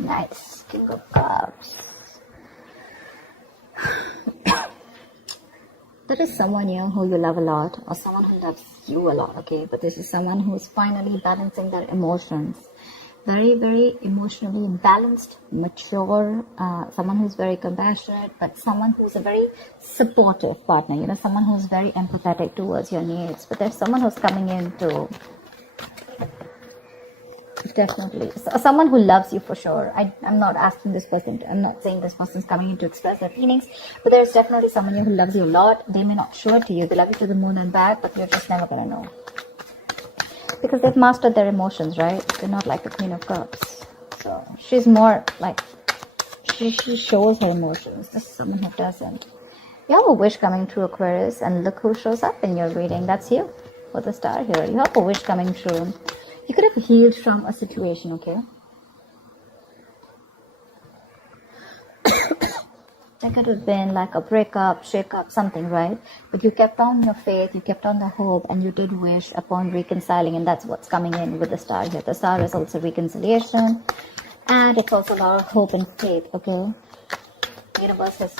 Nice. King of Cups. There is someone here who you love a lot, or someone who loves you a lot, okay? But this is someone who is finally balancing their emotions. Very, very emotionally balanced, mature, someone who's very compassionate, but someone who's a very supportive partner, you know, someone who's very empathetic towards your needs. But there's someone who's coming in to definitely someone who loves you for sure. I'm not asking this person I'm not saying this person's coming in to express their feelings, but there's definitely someone here who loves you a lot. They may not show it to you. They love you to the moon and back, but you're just never gonna know, because they've mastered their emotions, right? They're not like the Queen of Cups. So she's more like she shows her emotions. This is someone who doesn't. You have a wish coming true, Aquarius, and look who shows up in your reading. That's you with the star here. You have a wish coming true. You could have healed from a situation, okay? That could have been like a breakup, shake-up, something, right? But you kept on your faith, you kept on the hope, and you did wish upon reconciling, and that's what's coming in with the star here. The star is also reconciliation, and it's also a lot of hope and faith, okay? The universe has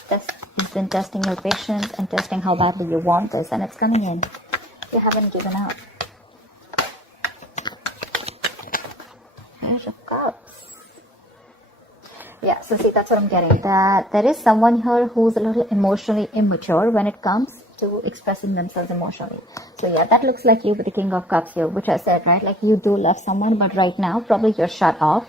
been testing your patience and testing how badly you want this, and it's coming in. You haven't given up. Page of Cups. Yeah, so see, that's what I'm getting. That there is someone here who's a little emotionally immature when it comes to expressing themselves emotionally. So yeah, that looks like you with the King of Cups here, which I said, right? Like you do love someone, but right now probably you're shut off.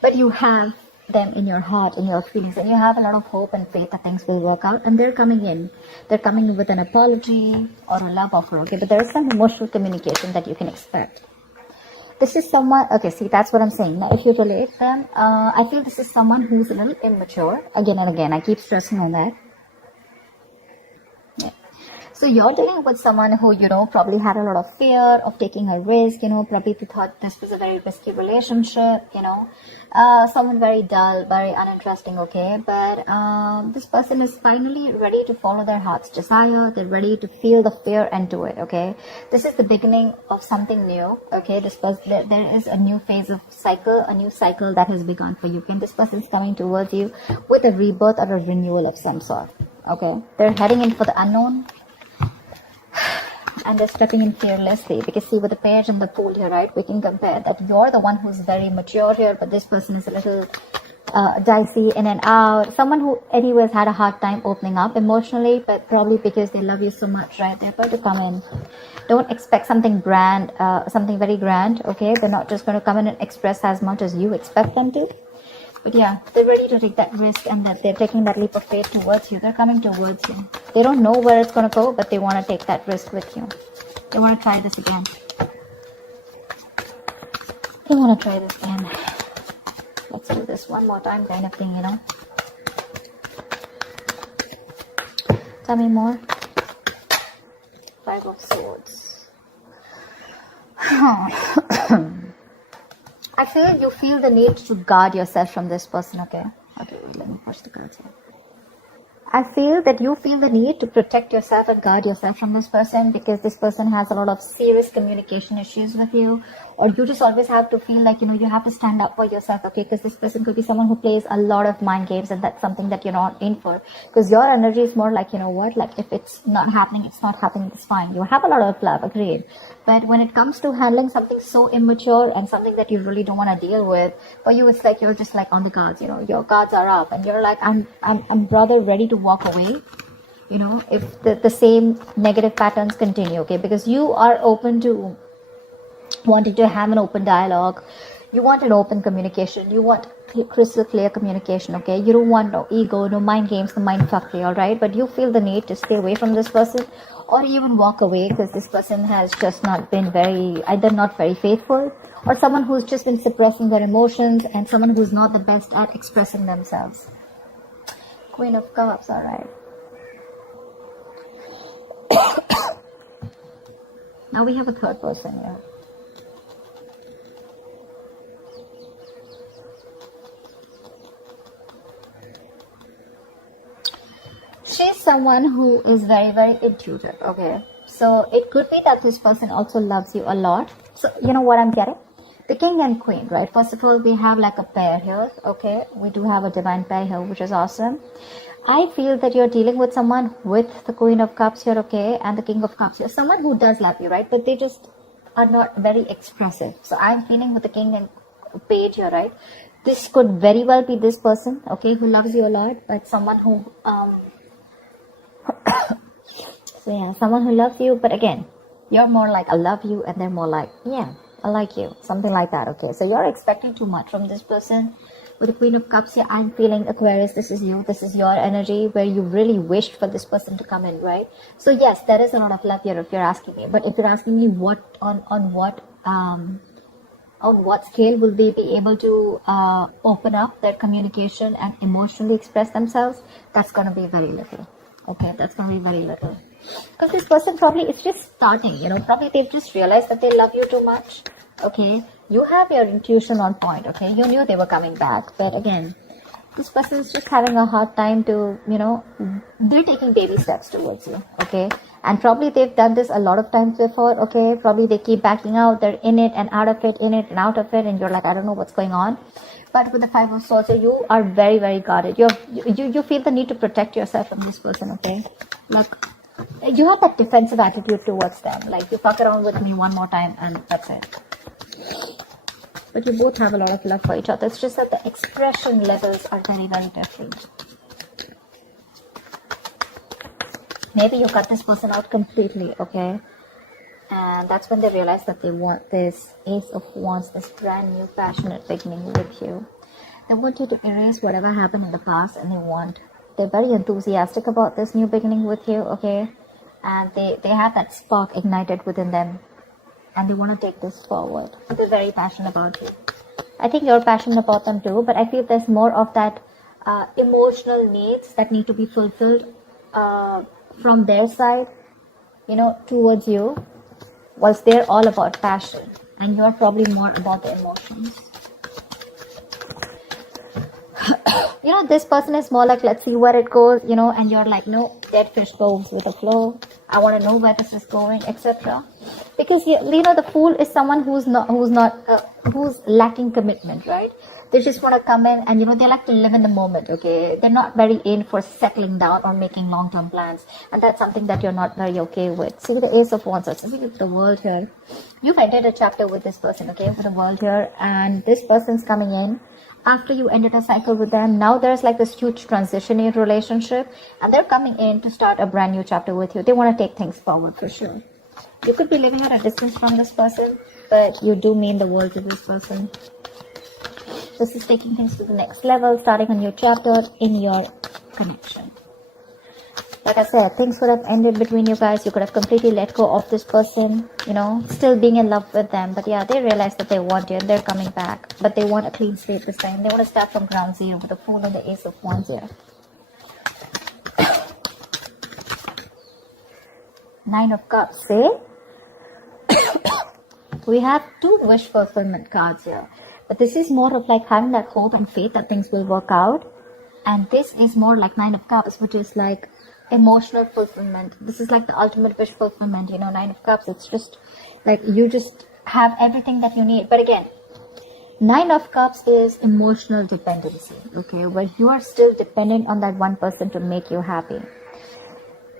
But you have them in your heart, in your feelings, and you have a lot of hope and faith that things will work out, and they're coming in. They're coming in with an apology or a love offer, okay? But there is some emotional communication that you can expect. This is someone, okay, see, that's what I'm saying. Now, if you relate them, I feel this is someone who's a little immature. Again and again, I keep stressing on that. Yeah. So you're dealing with someone who, you know, probably had a lot of fear of taking a risk, you know, probably thought this was a very risky relationship, you know. Someone very dull, very uninteresting, okay? But this person is finally ready to follow their heart's desire. They're ready to feel the fear and do it, okay? This is the beginning of something new, okay? This person, there is a new phase of cycle, a new cycle that has begun for you. And this person is coming towards you with a rebirth or a renewal of some sort, okay? They're heading in for the unknown. And they're stepping in fearlessly, because see, with the page and the fool here, right, we can compare that you're the one who's very mature here, but this person is a little dicey, in and out. Someone who anyways had a hard time opening up emotionally, but probably because they love you so much, right? They're going to come in. Don't expect something grand, something very grand, okay? They're not just going to come in and express as much as you expect them to. But yeah, they're ready to take that risk, and that they're taking that leap of faith towards you. They're coming towards you. They don't know where it's going to go, but they want to take that risk with you. They want to try this again. They want to try this again. Let's do this one more time, kind of thing, you know. Tell me more. Five of Swords. I feel you feel the need to guard yourself from this person, okay? Okay, let me push the cards here. I feel that you feel the need to protect yourself and guard yourself from this person, because this person has a lot of serious communication issues with you, or you just always have to feel like, you know, you have to stand up for yourself, okay? Because this person could be someone who plays a lot of mind games, and that's something that you're not in for, because your energy is more like, you know what, like if it's not happening, it's not happening, it's fine. You have a lot of love, agreed, but when it comes to handling something so immature and something that you really don't want to deal with, for you it's like you're just like on the guards, you know, your guards are up, and you're like, I'm rather ready to walk away, you know, if the same negative patterns continue, okay? Because you are open to wanting to have an open dialogue. You want an open communication. You want crystal clear communication, okay? You don't want no ego, no mind games, no mind fuckery, all right? But you feel the need to stay away from this person, or even walk away, because this person has just not been either not very faithful, or someone who's just been suppressing their emotions, and someone who's not the best at expressing themselves. Queen of Cups, all right. Now we have a third person here. She's someone who is very, very intuitive, okay? So it could be that this person also loves you a lot. So you know what I'm getting? The king and queen, right? First of all, we have like a pair here, okay? We do have a divine pair here, which is awesome. I feel that you're dealing with someone with the Queen of Cups here, okay? And the King of Cups here. Someone who does love you, right? But they just are not very expressive. So I'm feeling with the King and Page here, right? This could very well be this person, okay, who loves you a lot, but someone who, so yeah, someone who loves you, but again, you're more like, I love you, and they're more like, yeah, I like you, something like that, okay? So you're expecting too much from this person. With the Queen of Cups here, I'm feeling, Aquarius, this is you, this is your energy, where you really wished for this person to come in, right? So yes, there is a lot of love here if you're asking me, but if you're asking me what, on what scale will they be able to open up their communication and emotionally express themselves, that's going to be very little, okay? That's going to be very little. Because this person probably, it's just starting, you know, probably they've just realized that they love you too much, okay? You have your intuition on point, okay? You knew they were coming back, but again, this person is just having a hard time to, you know, they're taking baby steps towards you, okay? And probably they've done this a lot of times before, okay? Probably they keep backing out, they're in it and out of it, in it and out of it, and you're like, I don't know what's going on. But with the Five of Swords, you are very, very guarded. You feel the need to protect yourself from this person, okay? Like, you have that defensive attitude towards them. Like, you fuck around with me one more time and that's it. But you both have a lot of love for each other. It's just that the expression levels are very, very different. Maybe you cut this person out completely, okay? And that's when they realize that they want this Ace of Wands, this brand new passionate beginning with you. They want you to erase whatever happened in the past, and they're very enthusiastic about this new beginning with you, okay? And they have that spark ignited within them, and they want to take this forward. They're very passionate about you. I think you're passionate about them too, but I feel there's more of that emotional needs that need to be fulfilled from their side, you know, towards you, whilst they're all about passion, and you're probably more about the emotions. You know, this person is more like, let's see where it goes, you know, and you're like, no, dead fish goes with the flow. I want to know where this is going, etc. Because you know, the Fool is someone who's lacking commitment, right? They just want to come in and, you know, they like to live in the moment, okay? They're not very in for settling down or making long-term plans, and that's something that you're not very okay with. See, the Ace of Wands, so with the World here, you've ended a chapter with this person, okay, with the World here, and this person's coming in after you ended a cycle with them. Now there's like this huge transition in relationship, and they're coming in to start a brand new chapter with you. They want to take things forward for sure. You could be living at a distance from this person, but you do mean the world to this person. This is taking things to the next level, starting a new chapter in your connection. Like I said, things could have ended between you guys. You could have completely let go of this person, you know, still being in love with them. But yeah, they realize that they want you and they're coming back. But they want a clean slate this time. They want to start from ground zero with the Fool and the Ace of Wands here. Nine of Cups, see? We have two wish fulfillment cards here. But this is more of like having that hope and faith that things will work out. And this is more like Nine of Cups, which is like emotional fulfillment. This is like the ultimate wish fulfillment, you know, Nine of Cups. It's just like you just have everything that you need. But again, Nine of Cups is emotional dependency, okay, where you are still dependent on that one person to make you happy.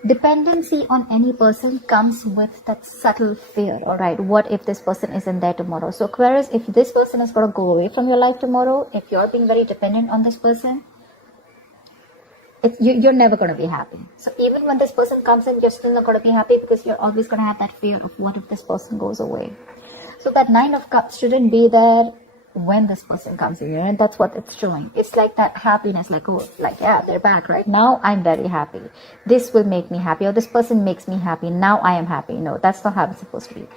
Dependency on any person comes with that subtle fear, alright? What if this person isn't there tomorrow? So Aquarius, if this person is going to go away from your life tomorrow, if you're being very dependent on this person, you're never going to be happy. So even when this person comes in, you're still not going to be happy, because you're always going to have that fear of what if this person goes away. So that Nine of Cups shouldn't be there when this person comes in, and that's what it's showing. It's like that happiness, like, oh, like, yeah, they're back right now, I'm very happy, this will make me happy, or this person makes me happy, now I am happy. No, that's not how it's supposed to be.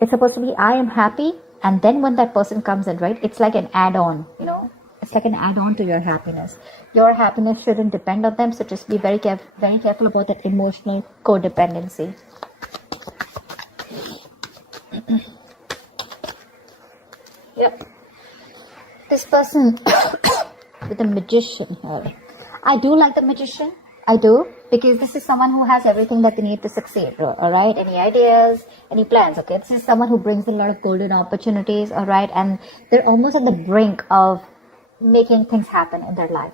It's supposed to be, I am happy, and then when that person comes in, right, it's like an add-on, you know, it's like an add-on to your happiness. Your happiness shouldn't depend on them, so just be very careful about that emotional codependency. Yep. This person with the Magician here. I do like the Magician. I do. because this is someone who has everything that they need to succeed. All right, any ideas, any plans? Okay, this is someone who brings a lot of golden opportunities. All right, and they're almost at the brink of making things happen in their life.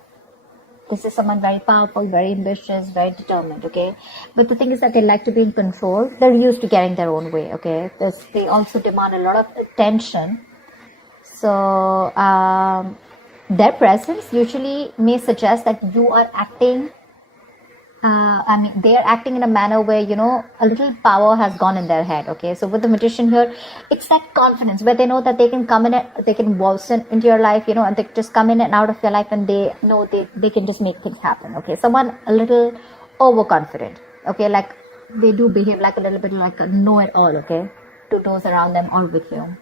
This is someone very powerful, very ambitious, very determined, okay? But the thing is that they like to be in control. They're used to getting their own way, okay? They also demand a lot of attention. So their presence usually may suggest that you are acting, they are acting in a manner where, you know, a little power has gone in their head, okay? So with the magician here, it's that confidence where they know that they can come in, they can waltz into your life, you know, and they just come in and out of your life, and they know they can just make things happen, okay? Someone a little overconfident, okay? Like they do behave like a little bit like a know-it-all, okay? To those around them or with you.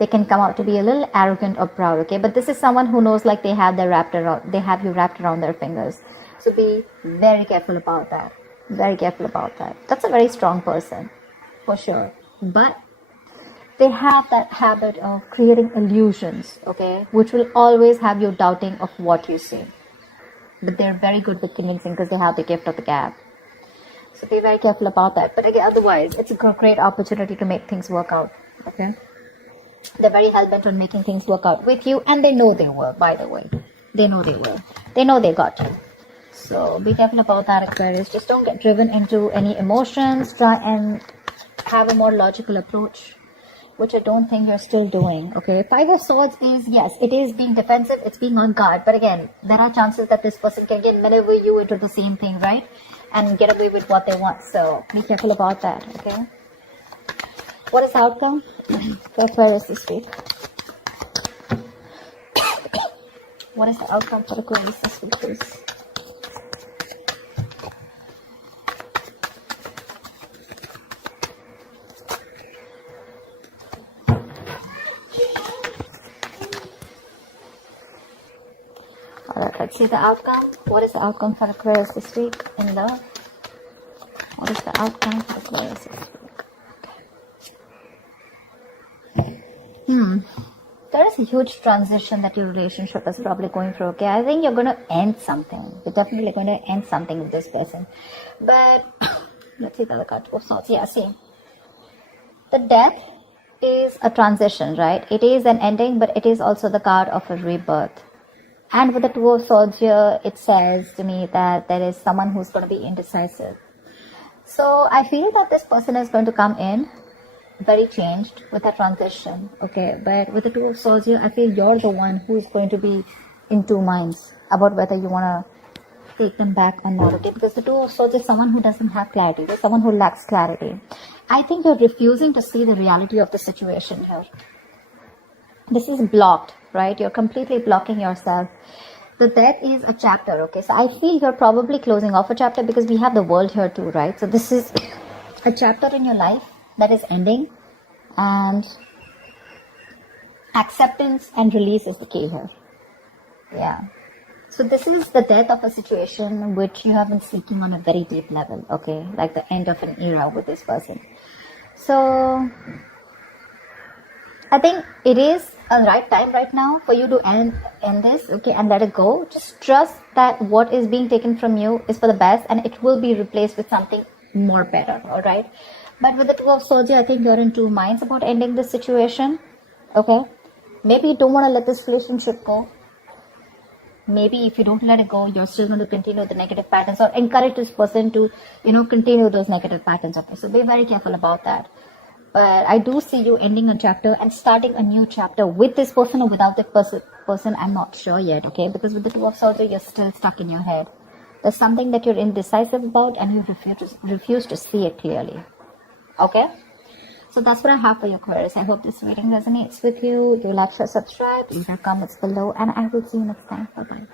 They can come out to be a little arrogant or proud, okay? But this is someone who knows like they have you wrapped around their fingers. So be very careful about that. Very careful about that. That's a very strong person, for sure. But they have that habit of creating illusions, okay? Which will always have you doubting of what you see. But they're very good with convincing because they have the gift of the gab. So be very careful about that. But again, otherwise, it's a great opportunity to make things work out, okay? They're very hell-bent on making things work out with you, and they know they will, by the way. They know they will. They know they got you. So be careful about that, Aquarius. Just don't get driven into any emotions. Try and have a more logical approach, which I don't think you're still doing, okay? 5 of Swords is, yes, it is being defensive, it's being on guard. But again, there are chances that this person can again maneuver you into the same thing, right? And get away with what they want. So be careful about that, okay? What is the outcome for Aquarius this week? What is the outcome for Aquarius this week, please? Alright, let's see the outcome. What is the outcome for Aquarius this week in love? What is the outcome for Aquarius this week? There is a huge transition that your relationship is probably going through, okay? I think you're going to end something. You're definitely going to end something with this person. But, let's see the other card. 2 of Swords. Yeah, see. The Death is a transition, right? It is an ending, but it is also the card of a rebirth. And with the 2 of Swords here, it says to me that there is someone who's going to be indecisive. So, I feel that this person is going to come in very changed with a transition, okay? But with the 2 of Swords here, I feel you're the one who is going to be in 2 minds about whether you want to take them back or not, okay? Because the 2 of Swords is someone who doesn't have clarity. There's someone who lacks clarity. I think you're refusing to see the reality of the situation here. This is blocked, right? You're completely blocking yourself. The Death is a chapter, okay? So I feel you're probably closing off a chapter because we have the World here too, right? So this is a chapter in your life that is ending, and acceptance and release is the key here. Yeah. So this is the death of a situation which you have been seeking on a very deep level, okay? Like the end of an era with this person. So I think it is a right time right now for you to end this, okay, and let it go. Just trust that what is being taken from you is for the best, and it will be replaced with something more better, all right? But with the 2 of Swords, I think you're in 2 minds about ending this situation, okay? Maybe you don't want to let this relationship go. Maybe if you don't let it go, you're still going to continue the negative patterns or encourage this person to, you know, continue those negative patterns, okay? So be very careful about that. But I do see you ending a chapter and starting a new chapter with this person or without this person. I'm not sure yet, okay? Because with the 2 of Swords, you're still stuck in your head. There's something that you're indecisive about and you refuse to see it clearly. Okay, so that's what I have for you, Aquarius. I hope this reading resonates with you. Do like, share, subscribe, leave your comments below, and I will see you next time. Bye bye.